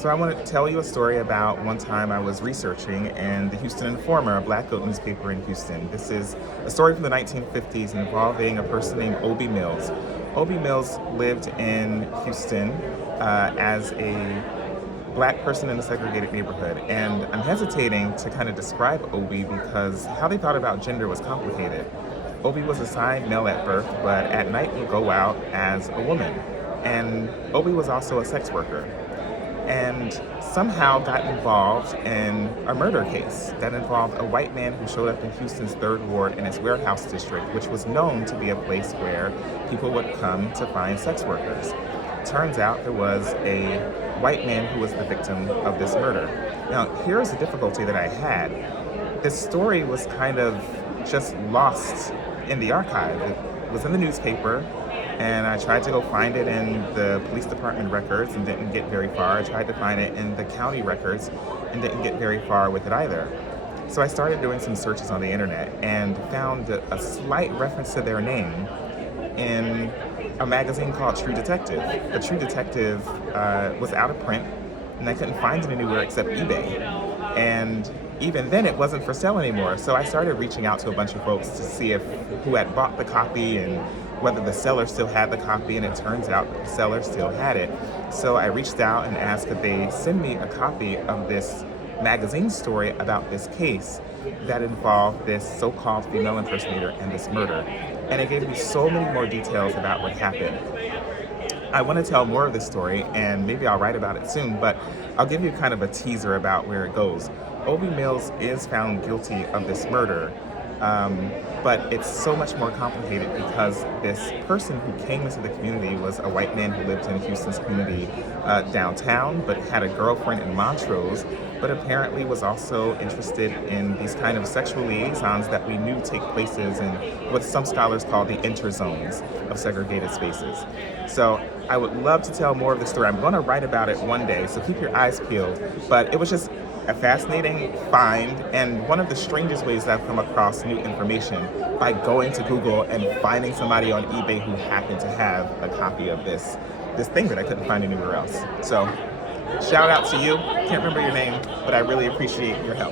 So I want to tell you a story about one time I was researching in the Houston Informer, a black owned newspaper in Houston. This is a story from the 1950s involving a person named Obie Mills. Obie Mills lived in Houston as a black person in a segregated neighborhood. And I'm hesitating to kind of describe Obie because how they thought about gender was complicated. Obie was assigned male at birth, but at night would go out as a woman. And Obie was also a sex worker and somehow got involved in a murder case that involved a white man who showed up in Houston's 3rd Ward in its warehouse district, which was known to be a place where people would come to find sex workers. Turns out there was a white man who was the victim of this murder. Now, here's the difficulty that I had. This story was kind of just lost in the archive. It was in the newspaper, and I tried to go find it in the police department records and didn't get very far. I tried to find it in the county records and didn't get very far with it either. So I started doing some searches on the internet and found a slight reference to their name in a magazine called True Detective. The True Detective was out of print, and I couldn't find it anywhere except eBay. And even then, it wasn't for sale anymore. So I started reaching out to a bunch of folks to see who had bought the copy and whether the seller still had the copy, and it turns out the seller still had it. So I reached out and asked could they send me a copy of this magazine story about this case that involved this so-called female impersonator and this murder. And it gave me so many more details about what happened. I want to tell more of this story, and maybe I'll write about it soon, but I'll give you kind of a teaser about where it goes. Obie Mills is found guilty of this murder, but it's so much more complicated because this person who came into the community was a white man who lived in Houston's community downtown, but had a girlfriend in Montrose, but apparently was also interested in these kind of sexual liaisons that we knew take places in what some scholars call the interzones of segregated spaces. So I would love to tell more of the story. I'm going to write about it one day, so keep your eyes peeled. But it was just a fascinating find, and one of the strangest ways that I've come across new information by going to Google and finding somebody on eBay who happened to have a copy of this thing that I couldn't find anywhere else. So shout out to you. Can't remember your name, but I really appreciate your help.